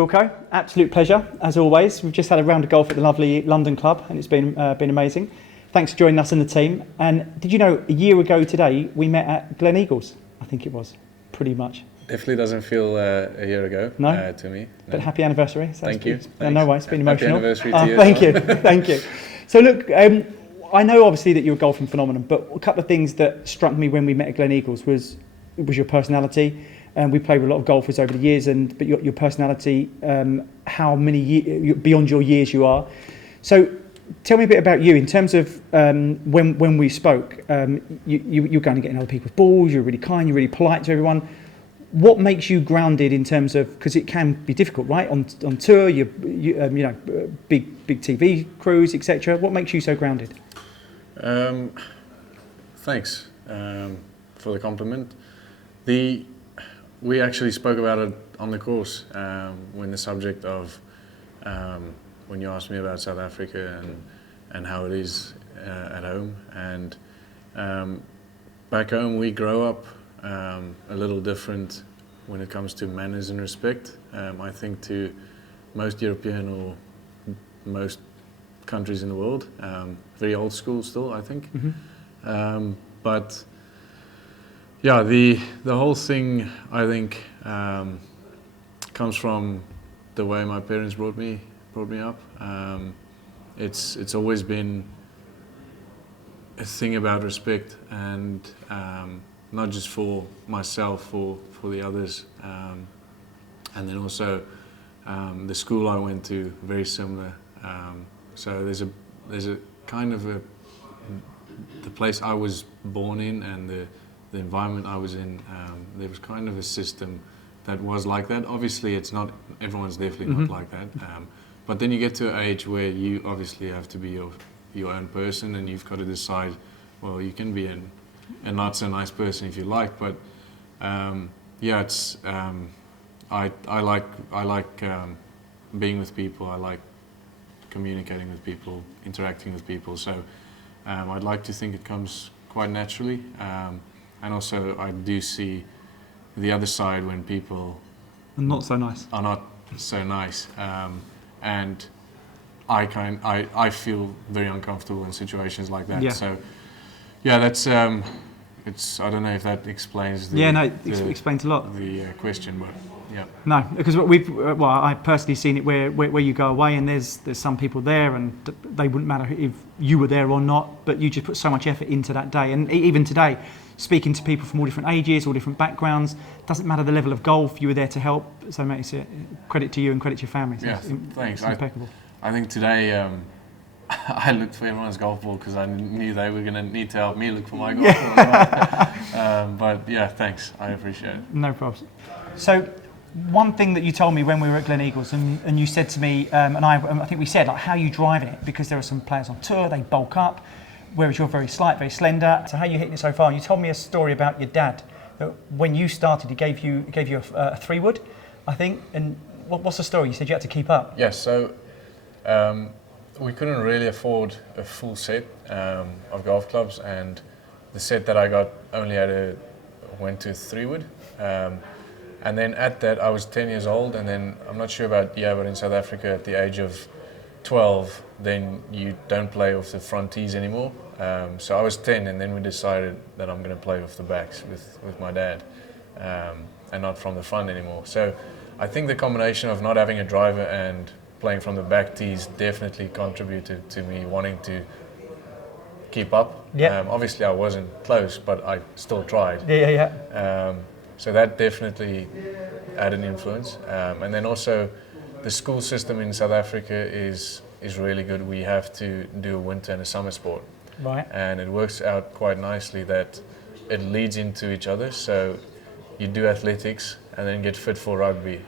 Wilco, absolute pleasure as always. We've just had a round of golf at the lovely London club and it's been amazing. Thanks for joining us in the team. And did you know a year ago today we met at Glen Eagles? I think it was, pretty much. Definitely doesn't feel a year ago to me. No. But happy anniversary. So thank you. No way, it's been emotional. Happy anniversary to you. Thank you, thank you. So look, I know obviously that you're a golfing phenomenon, but a couple of things that struck me when we met at Glen Eagles was your personality. We played with a lot of golfers over the years, but your personality, how many beyond your years you are. So tell me a bit about you in terms of when we spoke. You're going to get in other people's balls. You're really kind. You're really polite to everyone. What makes you grounded in terms of, because it can be difficult, right? On tour, you know, big TV crews, etc. What makes you so grounded? Thanks for the compliment. We actually spoke about it on the course when the subject of when you asked me about South Africa and how it is at home. And back home we grow up a little different when it comes to manners and respect. I think to most European or most countries in the world, very old school still, I think. Mm-hmm. But yeah, the whole thing, I think, comes from the way my parents brought me up. It's always been a thing about respect, and not just for myself, for the others, and then also the school I went to, very similar. So there's a kind of the place I was born in and the environment I was in, there was kind of a system that was like that. Obviously, it's not, everyone's definitely mm-hmm. not like that. But then you get to an age where you obviously have to be your own person, and you've got to decide, well, you can be a not so nice person if you like, but yeah, it's I like being with people. I like communicating with people, interacting with people. So I'd like to think it comes quite naturally. And also, I do see the other side when people are not so nice. And I feel very uncomfortable in situations like that. Yeah. So, yeah, that's it's. I don't know if that explains the. Yeah, no, it explains a lot. The question, but yeah. No, because I've personally seen it where you go away and there's some people there and they wouldn't matter if you were there or not, but you just put so much effort into that day. And even today, speaking to people from all different ages, all different backgrounds, doesn't matter the level of golf, you were there to help. So mate, it's credit to you and credit to your family. So yeah, thanks. It's impeccable. I think today I looked for everyone's golf ball because I knew they were going to need to help me look for my golf ball as well. But yeah, thanks. I appreciate it. No problems. So one thing that you told me when we were at Glen Eagles, and you said to me, and I think we said, like, how are you driving it? Because there are some players on tour, they bulk up, whereas you're very slight, very slender. So how are you hitting it so far? And you told me a story about your dad, that when you started, he gave you a 3-wood, I think. And what's the story? You said you had to keep up. Yes, so we couldn't really afford a full set of golf clubs, and the set that I got only went to 3-wood. And then at that, I was 10 years old, and then I'm not sure about but in South Africa, at the age of 12, then you don't play off the front tees anymore. So I was 10, and then we decided that I'm going to play off the backs with my dad, and not from the front anymore. So I think the combination of not having a driver and playing from the back tees definitely contributed to me wanting to keep up. Yeah. Obviously, I wasn't close, but I still tried. Yeah. So that definitely had an influence. And then also, the school system in South Africa is really good. We have to do a winter and a summer sport. Right. And it works out quite nicely that it leads into each other. So you do athletics and then get fit for rugby.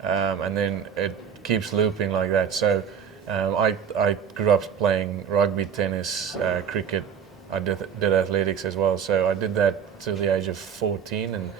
And then it keeps looping like that. So I grew up playing rugby, tennis, cricket. I did athletics as well. So I did that till the age of 14, and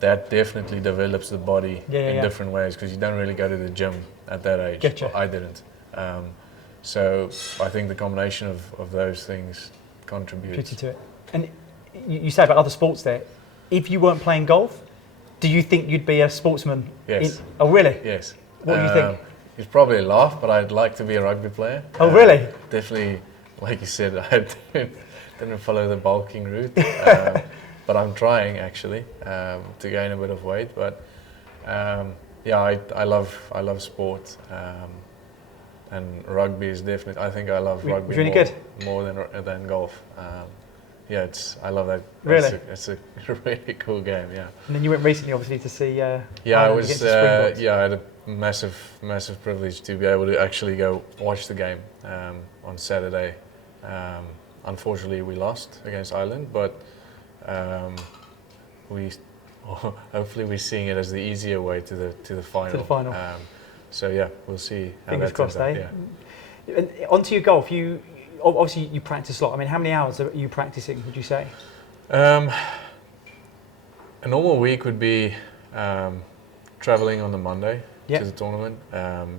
that definitely develops the body in different ways, because you don't really go to the gym at that age. Gotcha. Well, I didn't. So I think the combination of those things contributes to it. And you say about other sports there, if you weren't playing golf, Do you think you'd be a sportsman? Yes. Oh, really? Yes. What do you think? You'd probably laugh, but I'd like to be a rugby player. Oh, really? Definitely, like you said, I didn't follow the bulking route, but I'm trying actually to gain a bit of weight. But yeah, I love sport, and rugby is definitely. I think I love rugby more than golf. Yeah, I love that. Really? It's a really cool game. Yeah. And then you went recently, obviously, to see. Yeah, Ireland I was. against the Springboks. Yeah, I had a massive privilege to be able to actually go watch the game on Saturday. Unfortunately, we lost against Ireland, but we hopefully we're seeing it as the easier way to the final. To the final. So yeah, we'll see. Fingers crossed, eh? Yeah. And onto your golf. You obviously you practice a lot. I mean, how many hours are you practicing? Would you say? A normal week would be traveling on the Monday to the tournament.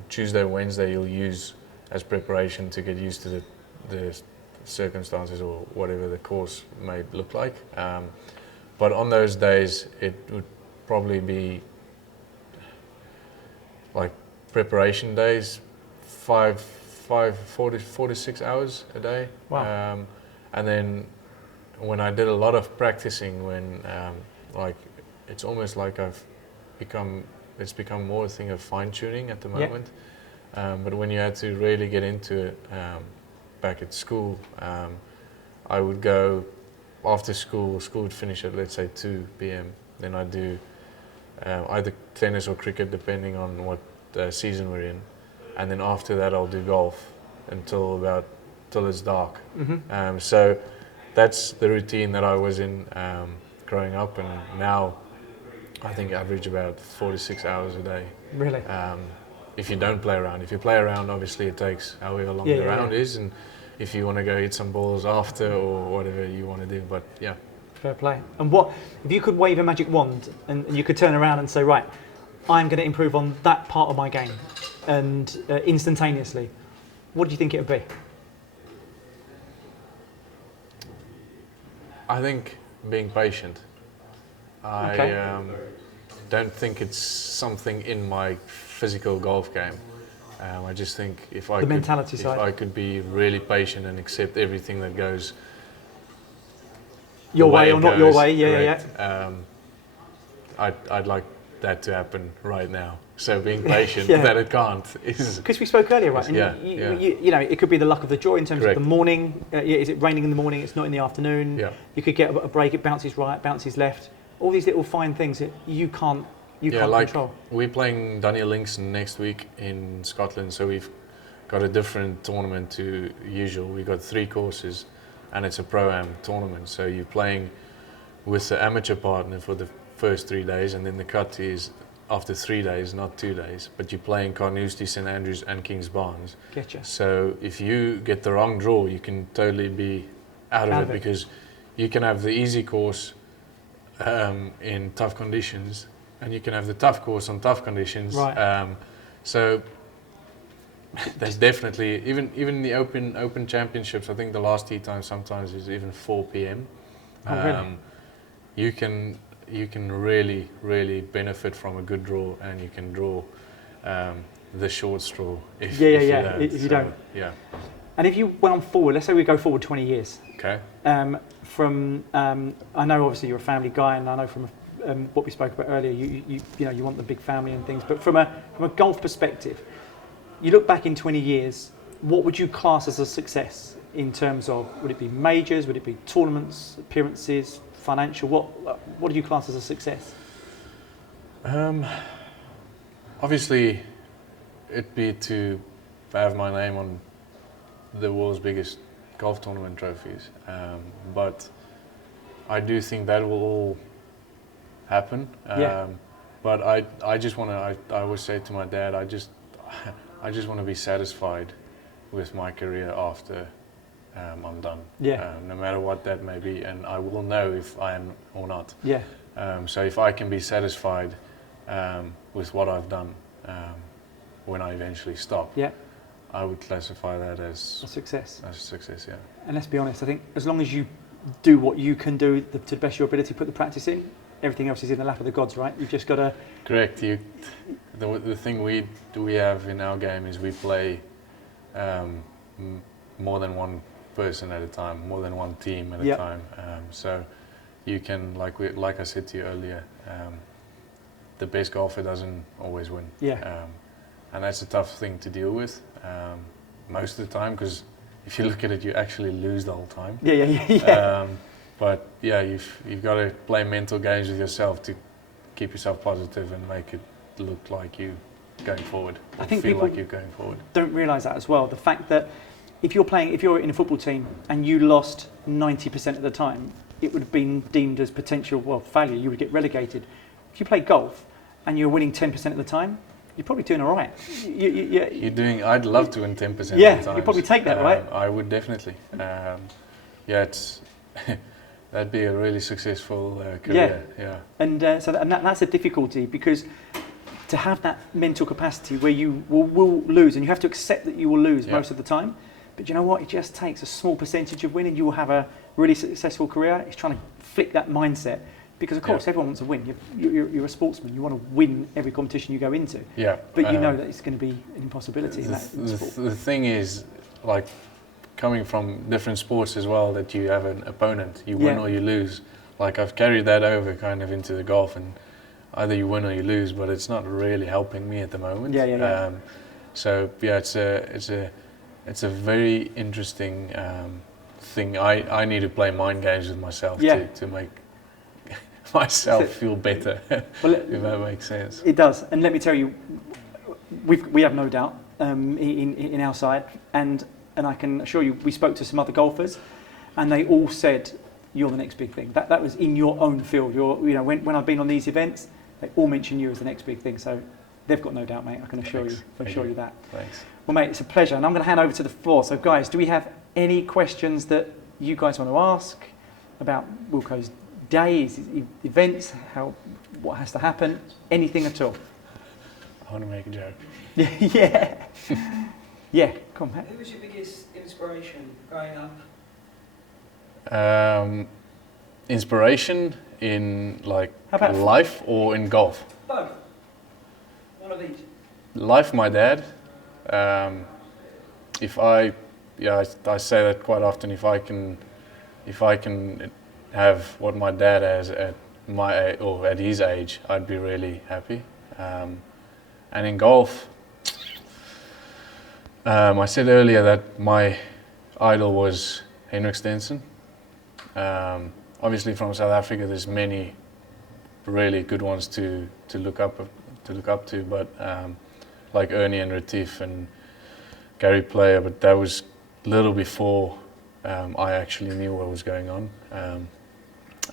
Tuesday, Wednesday, you'll use as preparation to get used to the circumstances or whatever the course may look like. But on those days, it would probably be like preparation days, 4 to 6 hours a day. Wow. And then when I did a lot of practicing, when like it's almost like it's become more a thing of fine tuning at the moment. But when you had to really get into it back at school, I would go after school. School would finish at, let's say, 2 p.m. Then I'd do either tennis or cricket, depending on what season we're in. And then after that, I'll do golf till it's dark. Mm-hmm. So that's the routine that I was in growing up, and now I think I average about 4 to 6 hours a day. Really? If you don't play around. If you play around, obviously it takes however long the round is, and if you want to go hit some balls after or whatever you want to do. But yeah. Fair play. And what if you could wave a magic wand and you could turn around and say, right, I'm going to improve on that part of my game, and instantaneously, what do you think it would be? I think being patient. I don't think it's something in my physical golf game. I just think if I could be really patient and accept everything that goes your way or not your way, I'd like that to happen right now. So being patient that it can't is because we spoke earlier, right? And you know, it could be the luck of the draw in terms of the morning. Is it raining in the morning? It's not in the afternoon. Yeah. You could get a break. It bounces right, bounces left. All these little fine things that you can't control. We're playing Daniel Links next week in Scotland, so we've got a different tournament to usual. We've got 3 courses, and it's a pro-am tournament. So you're playing with the amateur partner for the first 3 days, and then the cut is after 3 days, not 2 days. But you're playing Carnoustie, St Andrews, and Kings Barnes. Getcha. So if you get the wrong draw, you can totally be out of it because you can have the easy course in tough conditions, and you can have the tough course on tough conditions. Right. So there's definitely even the open championships. I think the last tee time sometimes is even 4 p.m. Really? You can really benefit from a good draw, and you can draw the short straw if you don't. Yeah. And if you went on forward, let's say we go forward 20 years. Okay. I know obviously you're a family guy, and I know from what we spoke about earlier, you know you want the big family and things. But from a golf perspective, you look back in 20 years, what would you class as a success in terms of, would it be majors, would it be tournaments, appearances, financial? What do you class as a success? Obviously, it'd be to have my name on the world's biggest golf tournament trophies, but I do think that will all happen. But I just want to. I always say to my dad, I just want to be satisfied with my career after I'm done. No matter what that may be, and I will know if I am or not. So if I can be satisfied with what I've done when I eventually stop, I would classify that as a success. As a success, And let's be honest, I think as long as you do what you can do to the best of your ability, put the practice in, everything else is in the lap of the gods, right? You've just got to... Correct. The thing we have in our game is we play more than one person at a time, more than one team at a time. So you can, like I said to you earlier, the best golfer doesn't always win. And that's a tough thing to deal with most of the time, because if you look at it, you actually lose the whole time. But yeah, you've got to play mental games with yourself to keep yourself positive and make it look like you going forward. I think feel people like you're going forward. Don't realise that as well. The fact that if you're in a football team and you lost 90% of the time, it would have been deemed as potential failure. You would get relegated. If you play golf and you're winning 10% of the time, you're probably doing all right. You're doing. I'd love to win 10% of the time. You'd probably take that, right? I would definitely. It's that'd be a really successful career. And that's a difficulty, because to have that mental capacity where you will lose, and you have to accept that you will lose most of the time. But you know what? It just takes a small percentage of winning. You will have a really successful career. It's trying to flick that mindset. Because of course everyone wants to win. You're a sportsman. You want to win every competition you go into. But you know that it's going to be an impossibility in that sport. The thing is, like, coming from different sports as well, that you have an opponent. You win or you lose. Like, I've carried that over kind of into the golf, and either you win or you lose, but it's not really helping me at the moment. So it's a very interesting thing. I need to play mind games with myself to make myself feel better, if that makes sense. It does, and let me tell you, we have no doubt in our side, and I can assure you, we spoke to some other golfers, and they all said you're the next big thing. That was in your own field. When I've been on these events, they all mention you as the next big thing. So they've got no doubt, mate. I can assure you that. Thanks. Well, mate, it's a pleasure, and I'm going to hand over to the floor. So, guys, do we have any questions that you guys want to ask about Wilco's day, his events, what has to happen, anything at all? I want to make a joke. Yeah, come on, Matt. Who was your biggest inspiration growing up? Inspiration in life or in golf? Both. One of each. Life, my dad. I say that quite often. If I can have what my dad has at at his age, I'd be really happy. And in golf, I said earlier that my idol was Henrik Stenson. Obviously, from South Africa, there's many really good ones to look up to, but like Ernie and Retief and Gary Player, but that was a little before I actually knew what was going on.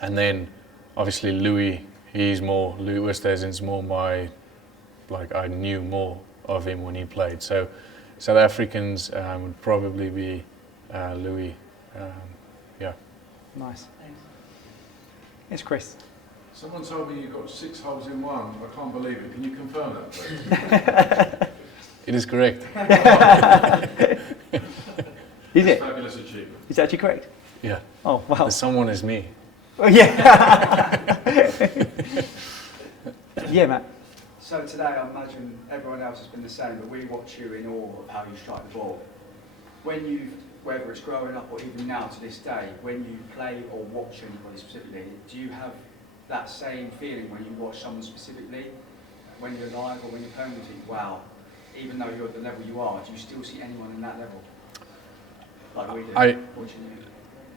And then obviously Louis Oosthuizen's more I knew more of him when he played. So South Africans would probably be Louis. Nice. Thanks. Yes, Chris. Someone told me you got 6 holes in one. I can't believe it. Can you confirm that, please? It is correct. Is it? Fabulous achievement. Is that actually correct? Yeah. Oh, wow. The someone is me. Oh, yeah. Yeah, Matt. So today, I imagine everyone else has been the same, but we watch you in awe of how you strike the ball. Whether it's growing up or even now to this day, when you play or watch anybody specifically, do you have that same feeling when you watch someone specifically, when you're live or when you're playing, you think, wow, even though you're at the level you are, do you still see anyone in that level? Like we do, watching you.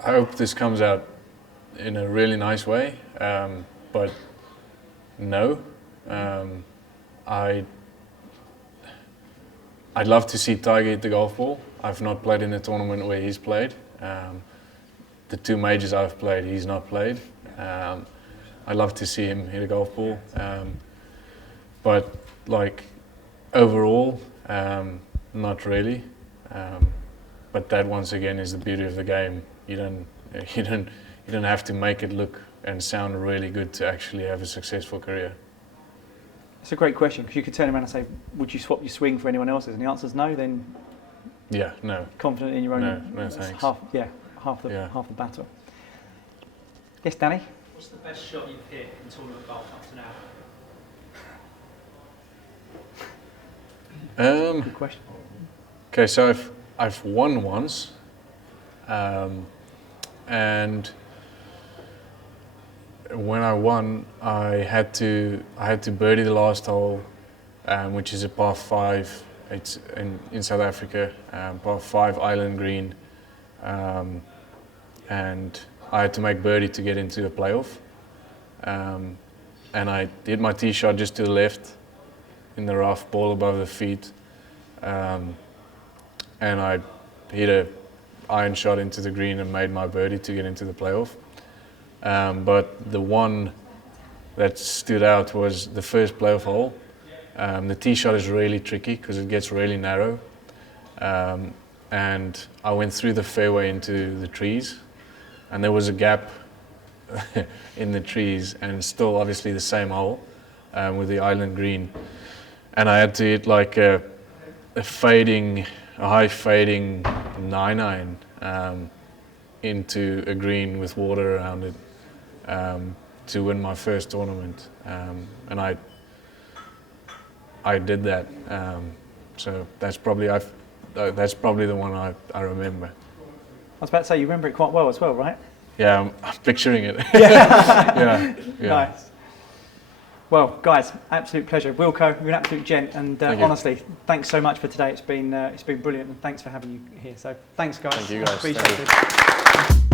I hope this comes out in a really nice way, but no. I'd love to see Tiger hit the golf ball. I've not played in a tournament where he's played. The 2 majors I've played, he's not played. I'd love to see him hit a golf ball. But overall, not really. But that once again is the beauty of the game. You don't have to make it look and sound really good to actually have a successful career. It's a great question, because you could turn around and say, would you swap your swing for anyone else's? And the answer is no, then no. Confident in your own. No, thanks. Half the battle. Yes, Danny? What's the best shot you've hit in tournament golf up to now? Good question. Okay, so I've won once, and when I won, I had to birdie the last hole, which is a par 5. It's in South Africa, par 5 island green, and I had to make birdie to get into a playoff. And I did my tee shot just to the left, in the rough, ball above the feet, and I hit a iron shot into the green and made my birdie to get into the playoff. But the one that stood out was the first playoff hole. The tee shot is really tricky because it gets really narrow, and I went through the fairway into the trees, and there was a gap in the trees, and still obviously the same hole with the island green, and I had to hit like a high fading 9-iron into a green with water around it to win my first tournament, and I did that. So that's probably the one I remember. I was about to say, you remember it quite well as well, right? Yeah, I'm picturing it. Yeah. Nice. Well, guys, absolute pleasure. Wilco, you're an absolute gent, and honestly, thanks so much for today. It's been brilliant, and thanks for having you here. So thanks, guys. Thank you, guys. Appreciate Thank you. it.